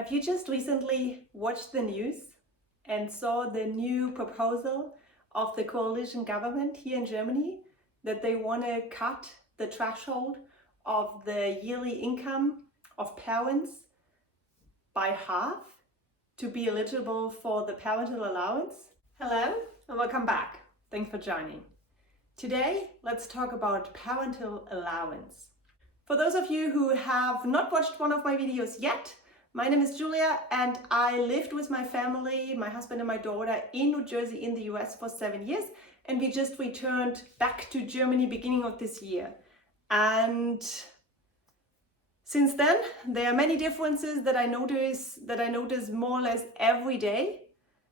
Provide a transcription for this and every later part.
Have you just recently watched the news and saw the new proposal of the coalition government here in Germany that they want to cut the threshold of the yearly income of parents by half to be eligible for the parental allowance? Hello and welcome back. Thanks for joining. Today, let's talk about parental allowance. For those of you who have not watched one of my videos yet, my name is Julia and I lived with my family, my husband and my daughter in New Jersey in the US for 7 years, and we just returned back to Germany beginning of this year. And since then, there are many differences that I notice more or less every day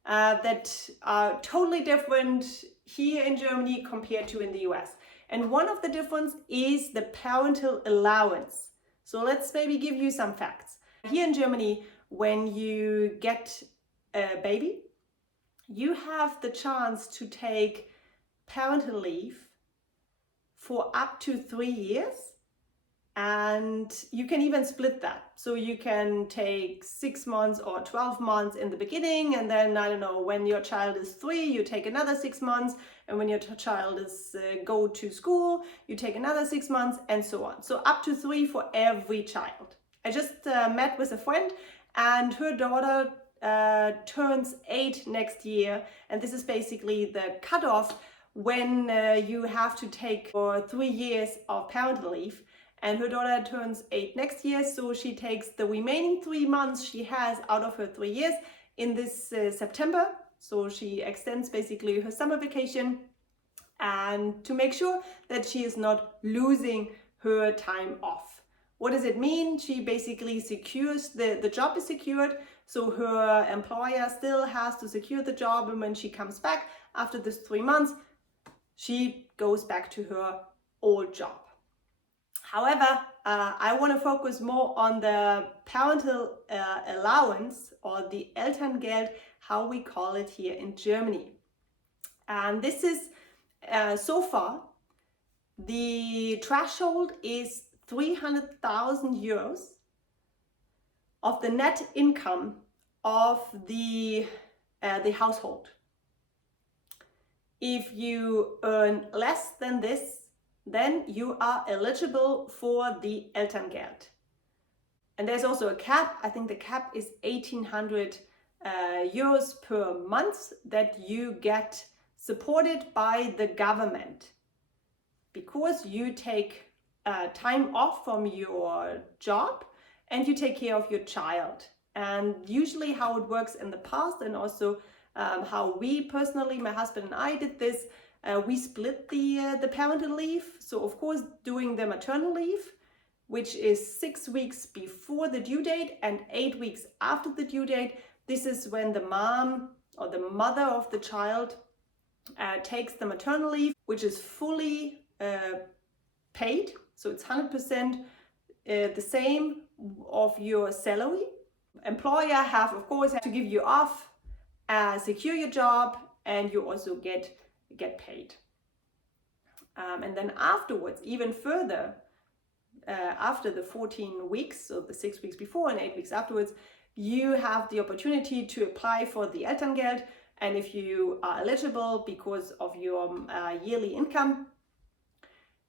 that are totally different here in Germany compared to in the US. And one of the difference is the parental allowance. So let's maybe give you some facts. Here in Germany, when you get a baby, you have the chance to take parental leave for up to 3 years, and you can even split that. So you can take 6 months or 12 months in the beginning, and then, I don't know, when your child is 3, you take another 6 months, and when your child is go to school, you take another 6 months, and so on. So up to 3 for every child. I just met with a friend and her daughter turns 8 next year, and this is basically the cutoff when you have to take for 3 years of parental leave. And her daughter turns 8 next year, so she takes the remaining 3 months she has out of her 3 years in this September. So she extends basically her summer vacation, and to make sure that she is not losing her time off. What does it mean? She basically secures, the job is secured, so her employer still has to secure the job, and when she comes back after this 3 months, she goes back to her old job. However, I want to focus more on the parental allowance, or the Elterngeld, how we call it here in Germany. And this is, so far, the threshold is 300,000 euros of the net income of the household. If you earn less than this, then you are eligible for the Elterngeld. And there's also a cap. I think the cap is 1,800 euros per month that you get supported by the government, because you take time off from your job and you take care of your child. And usually how it works in the past, and also how we personally, my husband and I, did this, we split the parental leave. So of course doing the maternal leave, which is 6 weeks before the due date and 8 weeks after the due date. This is when the mom or the mother of the child takes the maternal leave, which is fully paid. So it's 100% the same of your salary. Employer have, of course, to give you off, secure your job, and you also get paid. And then afterwards, even further, after the 14 weeks, so the 6 weeks before and 8 weeks afterwards, you have the opportunity to apply for the Elterngeld. And if you are eligible because of your yearly income,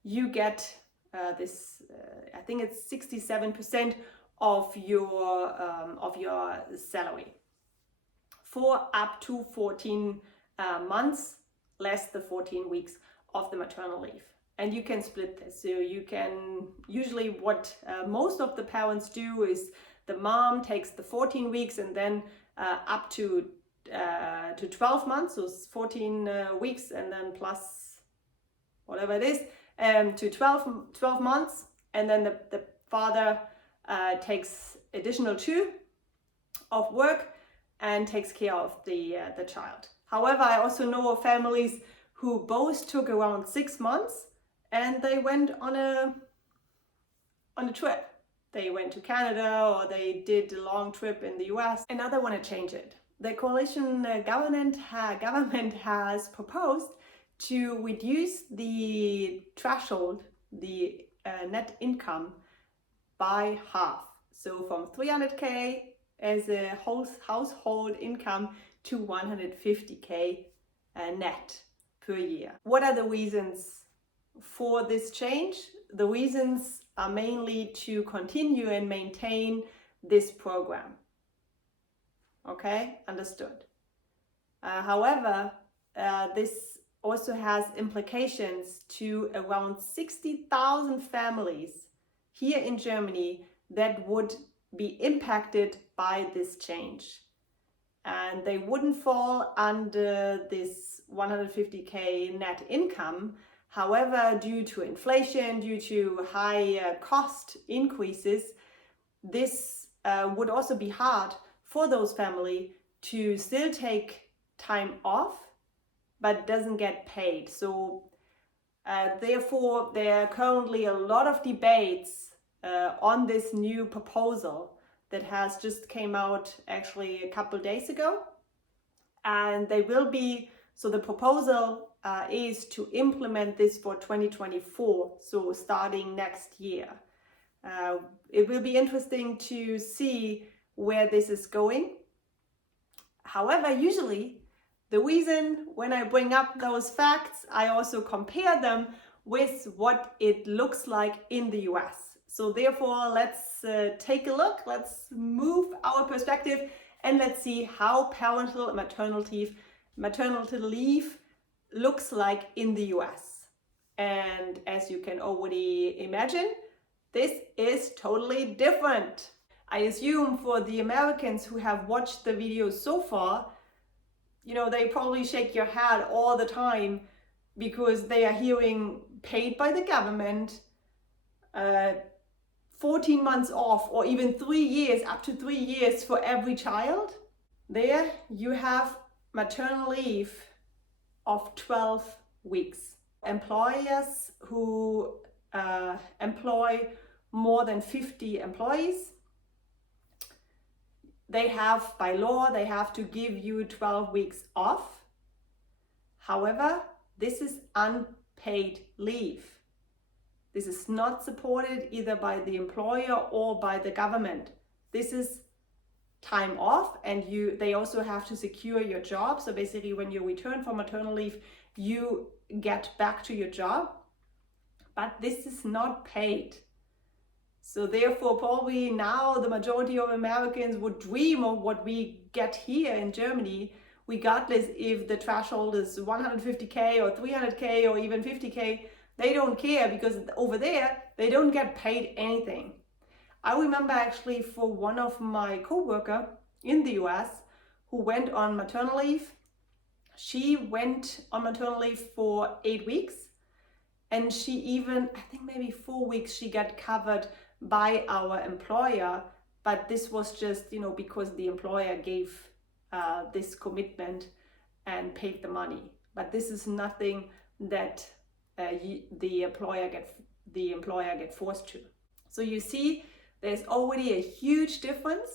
you get this, I think it's 67% of your salary for up to 14 months, less the 14 weeks of the maternal leave. And you can split this. So you can, usually what most of the parents do is the mom takes the 14 weeks and then up to 12 months, so 14 weeks, and then plus whatever it is, to 12 months, and then the father takes additional 2 of work and takes care of the child. However, I also know of families who both took around 6 months and they went on a trip. They went to Canada, or they did a long trip in the US, and now they want to change it. The coalition government has proposed to reduce the threshold, the net income, by half. So from 300k as a household income to 150k net per year. What are the reasons for this change? The reasons are mainly to continue and maintain this program. Okay, understood. However, this also has implications to around 60,000 families here in Germany that would be impacted by this change. And they wouldn't fall under this 150k net income. However, due to inflation, due to high cost increases, this would also be hard for those families to still take time off but doesn't get paid. So therefore there are currently a lot of debates on this new proposal that has just came out actually a couple days ago, and they will be, so the proposal is to implement this for 2024, so starting next year. It will be interesting to see where this is going. However, usually the reason when I bring up those facts, I also compare them with what it looks like in the US. So therefore, let's take a look, let's move our perspective, and let's see how parental and maternity leave looks like in the US. And as you can already imagine, this is totally different. I assume for the Americans who have watched the videos so far, you know, they probably shake your head all the time because they are hearing paid by the government, 14 months off, or even 3 years, up to 3 years for every child. There you have maternal leave of 12 weeks. Employers who employ more than 50 employees, they have, by law, they have to give you 12 weeks off. However, this is unpaid leave. This is not supported either by the employer or by the government. This is time off, and they also have to secure your job. So basically when you return from maternal leave, you get back to your job, but this is not paid. So therefore, probably now the majority of Americans would dream of what we get here in Germany, regardless if the threshold is 150k or 300k or even 50k. They don't care, because over there, they don't get paid anything. I remember actually for one of my co-worker in the US who went on maternal leave. She went on maternal leave for 8 weeks, and she even, I think maybe 4 weeks, she got covered by our employer, but this was just, you know, because the employer gave this commitment and paid the money. But this is nothing that the employer get forced to. So you see, there's already a huge difference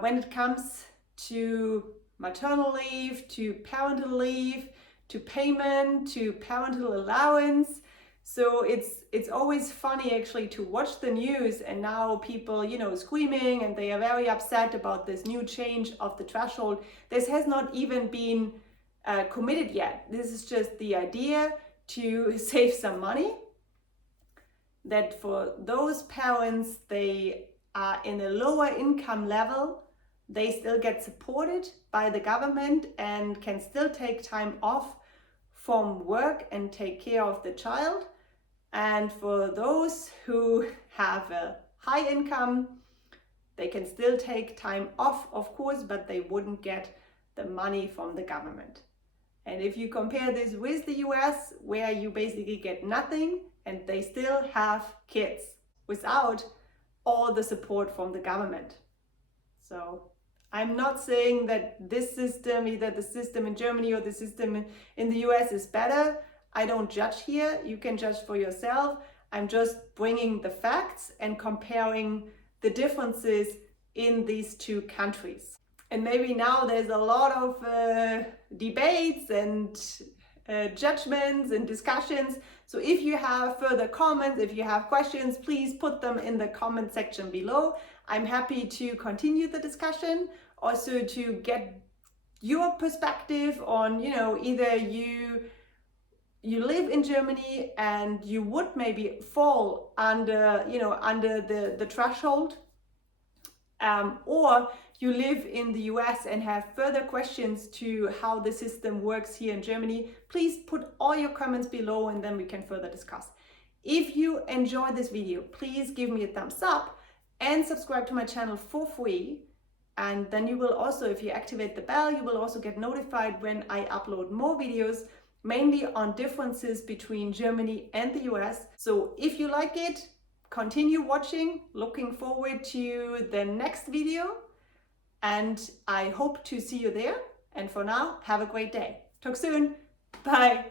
when it comes to maternal leave, to parental leave, to payment, to parental allowance. So it's always funny actually to watch the news, and now people, you know, screaming, and they are very upset about this new change of the threshold. This has not even been committed yet. This is just the idea to save some money, that for those parents, they are in a lower income level, they still get supported by the government and can still take time off from work and take care of the child. And for those who have a high income, they can still take time off, of course, but they wouldn't get the money from the government. And if you compare this with the US, where you basically get nothing and they still have kids without all the support from the government. So I'm not saying that this system, either the system in Germany or the system in the US, is better. I don't judge here. You can judge for yourself. I'm just bringing the facts and comparing the differences in these two countries. And maybe now there's a lot of debates and judgments and discussions. So if you have further comments, if you have questions, please put them in the comment section below. I'm happy to continue the discussion, also to get your perspective on, either you live in Germany and you would maybe fall under, under the threshold, or you live in the US and have further questions to how the system works here in Germany. Please put all your comments below and then we can further discuss. If you enjoyed this video, please give me a thumbs up and subscribe to my channel for free. And then you will also, if you activate the bell, you will also get notified when I upload more videos, mainly on differences between Germany and the US. So if you like it, continue watching. Looking forward to the next video, and I hope to see you there. And for now, have a great day. Talk soon. Bye.